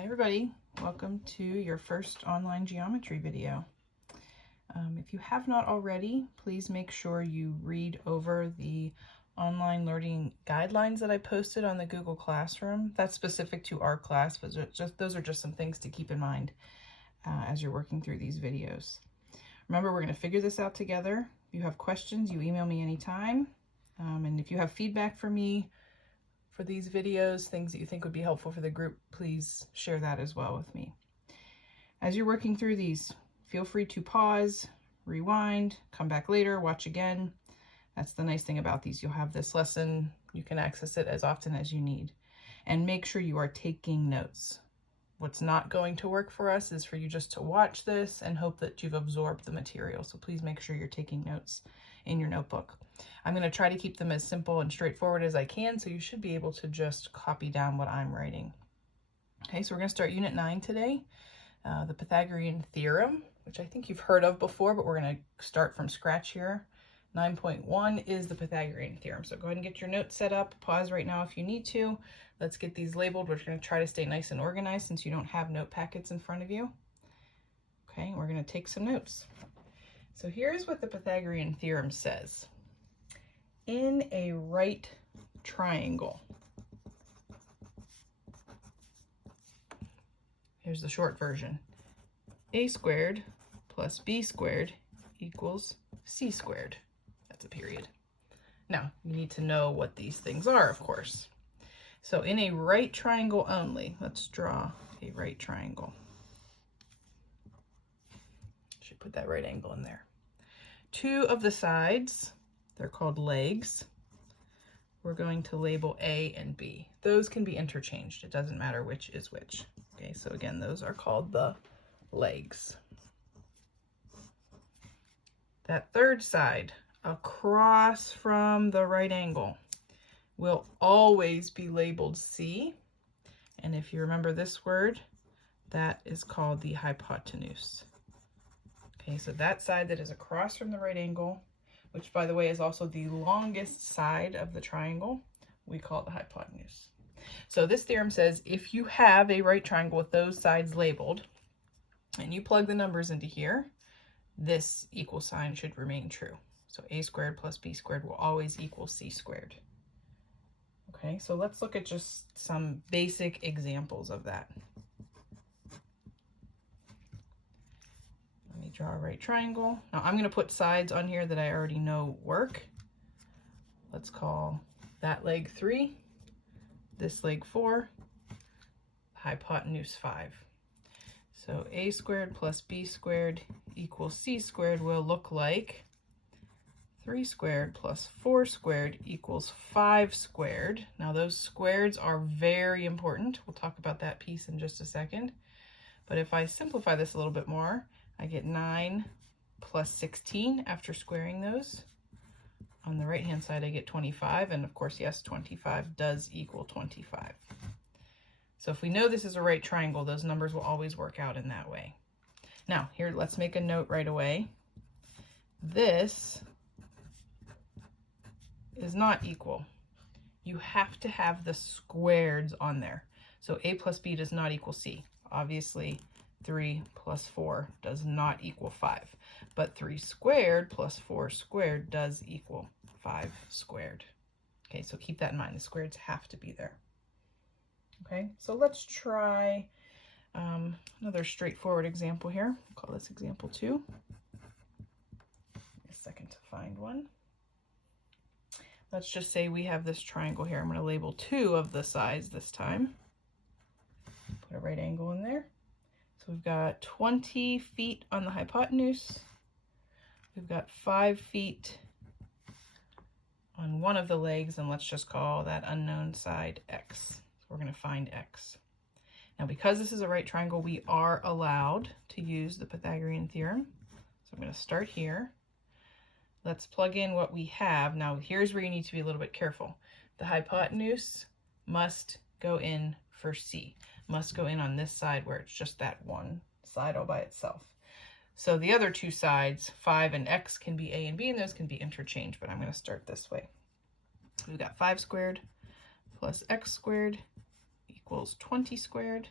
Hi everybody, welcome to your first online geometry video. If you have not already, please make sure you read over the online learning guidelines that I posted on the Google Classroom. That's specific to our class, but those are just some things to keep in mind as you're working through these videos. Remember, we're going to figure this out together. If you have questions, you email me anytime. And if you have feedback for me for these videos, things that you think would be helpful for the group, please share that as well with me. As you're working through these, feel free to pause, rewind, come back later, watch again. That's the nice thing about these. You'll have this lesson, you can access it as often as you need. And make sure you are taking notes. What's not going to work for us is for you just to watch this and hope that you've absorbed the material. So please make sure you're taking notes in your notebook. I'm going to try to keep them as simple and straightforward as I can, so you should be able to just copy down what I'm writing. Okay, so we're going to start Unit 9 today, the Pythagorean Theorem, which I think you've heard of before, but we're going to start from scratch here. 9.1 is the Pythagorean Theorem. So go ahead and get your notes set up. Pause right now if you need to. Let's get these labeled. We're going to try to stay nice and organized since you don't have note packets in front of you. Okay, we're going to take some notes. So here's what the Pythagorean Theorem says. In a right triangle, here's the short version, a squared plus b squared equals c squared. That's a period. Now, you need to know what these things are, of course. So in a right triangle only, let's draw a right triangle. Should put that right angle in there. Two of the sides, they're called legs. We're going to label A and B. Those can be interchanged. It doesn't matter which is which. Okay, so again, those are called the legs. That third side, across from the right angle, will always be labeled C. And if you remember this word, that is called the hypotenuse. Okay, so that side that is across from the right angle, which by the way is also the longest side of the triangle, we call it the hypotenuse. So this theorem says if you have a right triangle with those sides labeled, and you plug the numbers into here, this equal sign should remain true. So a squared plus b squared will always equal c squared. Okay, so let's look at just some basic examples of that. Let me draw a right triangle. Now I'm going to put sides on here that I already know work. Let's call that leg 3, this leg 4, hypotenuse 5. So a squared plus b squared equals c squared will look like 3 squared plus 4 squared equals 5 squared. Now those squareds are very important. We'll talk about that piece in just a second. But if I simplify this a little bit more, I get 9 plus 16 after squaring those. On the right hand side I get 25, and of course, yes, 25 does equal 25. So if we know this is a right triangle, those numbers will always work out in that way. Now here, let's make a note right away. This is not equal. You have to have the squareds on there. So a plus b does not equal c. Obviously, 3 plus 4 does not equal 5, but 3 squared plus 4 squared does equal 5 squared. Okay, so keep that in mind. The squareds have to be there. Okay, so let's try another straightforward example here. We'll call this example 2. A second to find one. Let's just say we have this triangle here. I'm going to label 2 of the sides this time. Put a right angle in there. So we've got 20 feet on the hypotenuse. We've got 5 feet on one of the legs, and let's just call that unknown side x. So we're going to find x. Now, because this is a right triangle, we are allowed to use the Pythagorean theorem. So I'm going to start here. Let's plug in what we have. Now, here's where you need to be a little bit careful. The hypotenuse must go in for C. Must go in on this side where it's just that one side all by itself. So the other two sides, 5 and x, can be a and b, and those can be interchanged, but I'm going to start this way. We've got 5 squared plus x squared equals 20 squared.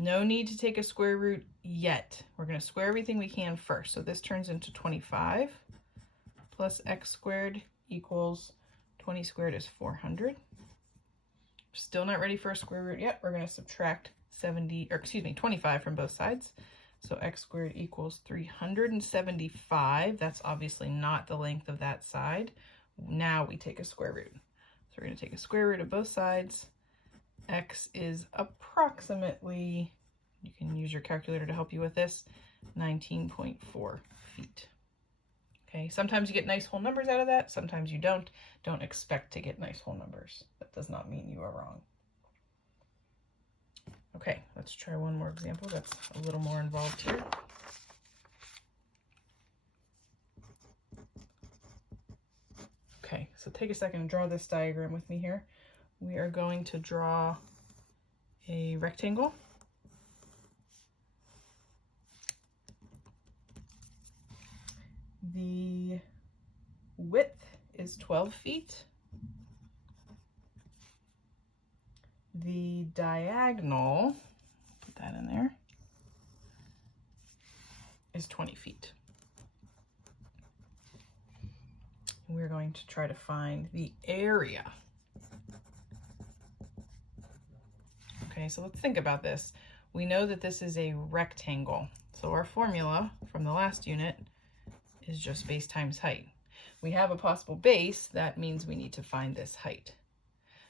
No need to take a square root yet. We're going to square everything we can first. So this turns into 25 plus x squared equals 20 squared is 400. Still not ready for a square root yet. We're going to subtract 25 from both sides. So x squared equals 375. That's obviously not the length of that side. Now we take a square root. So we're going to take a square root of both sides. X is approximately, you can use your calculator to help you with this, 19.4 feet. Okay, sometimes you get nice whole numbers out of that, sometimes you don't. Don't expect to get nice whole numbers. That does not mean you are wrong. Okay, let's try one more example that's a little more involved here. Okay, so take a second and draw this diagram with me here. We are going to draw a rectangle. The width is 12 feet. The diagonal, put that in there, is 20 feet. We're going to try to find the area. Okay, so let's think about this. We know that this is a rectangle. So our formula from the last unit is just base times height. We have a possible base, that means we need to find this height.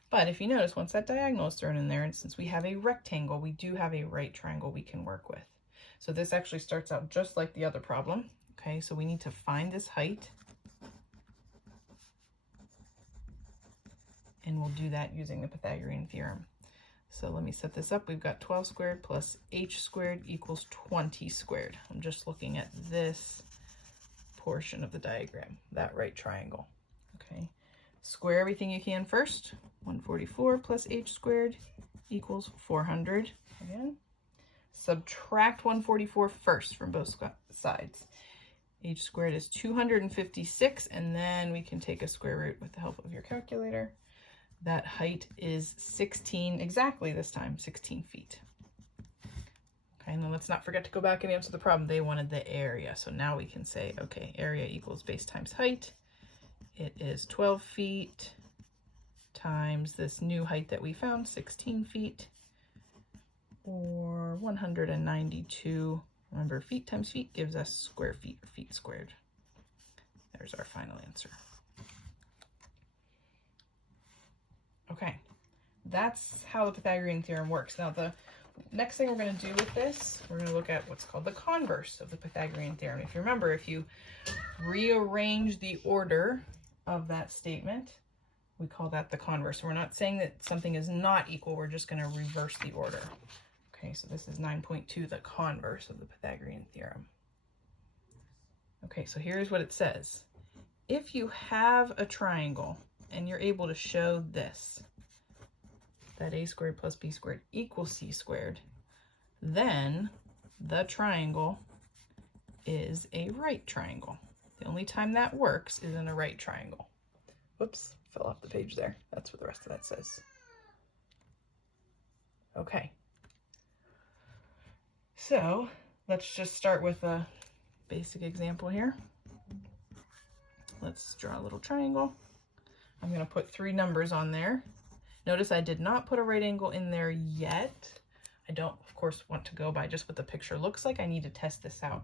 But if you notice, once that diagonal is thrown in there, and since we have a rectangle, we do have a right triangle we can work with. So this actually starts out just like the other problem. Okay, so we need to find this height. And we'll do that using the Pythagorean theorem. So let me set this up. We've got 12 squared plus h squared equals 20 squared. I'm just looking at this portion of the diagram, that right triangle. Okay, square everything you can first. 144 plus h squared equals 400. Again, subtract 144 first from both sides. H squared is 256, and then we can take a square root with the help of your calculator. That height is 16, exactly this time, 16 feet. Okay, and then let's not forget to go back and answer the problem. They wanted the area, so now we can say, okay, area equals base times height. It is 12 feet times this new height that we found, 16 feet, or 192. Remember, feet times feet gives us square feet, or feet squared. There's our final answer. Okay, that's how the Pythagorean theorem works. Now, the next thing we're going to do with this, we're going to look at what's called the converse of the Pythagorean theorem. If you remember, if you rearrange the order of that statement, we call that the converse. We're not saying that something is not equal, we're just going to reverse the order. Okay, so this is 9.2, the converse of the Pythagorean theorem. Okay, so here's what it says. If you have a triangle and you're able to show this, that a squared plus b squared equals c squared, then the triangle is a right triangle. The only time that works is in a right triangle. Whoops, fell off the page there. That's what the rest of that says. Okay. So let's just start with a basic example here. Let's draw a little triangle. I'm going to put 3 numbers on there. Notice I did not put a right angle in there yet. I don't, of course, want to go by just what the picture looks like. I need to test this out.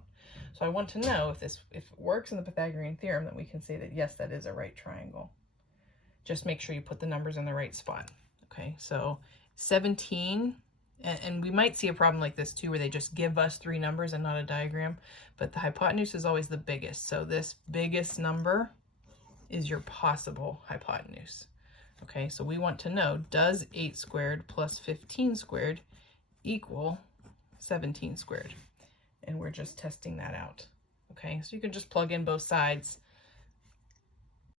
So I want to know if it works in the Pythagorean theorem, that we can say that yes, that is a right triangle. Just make sure you put the numbers in the right spot. Okay, so 17, and we might see a problem like this too, where they just give us 3 numbers and not a diagram, but the hypotenuse is always the biggest. So this biggest number is your possible hypotenuse. Okay, so we want to know, does 8 squared plus 15 squared equal 17 squared? And we're just testing that out. Okay, so you can just plug in both sides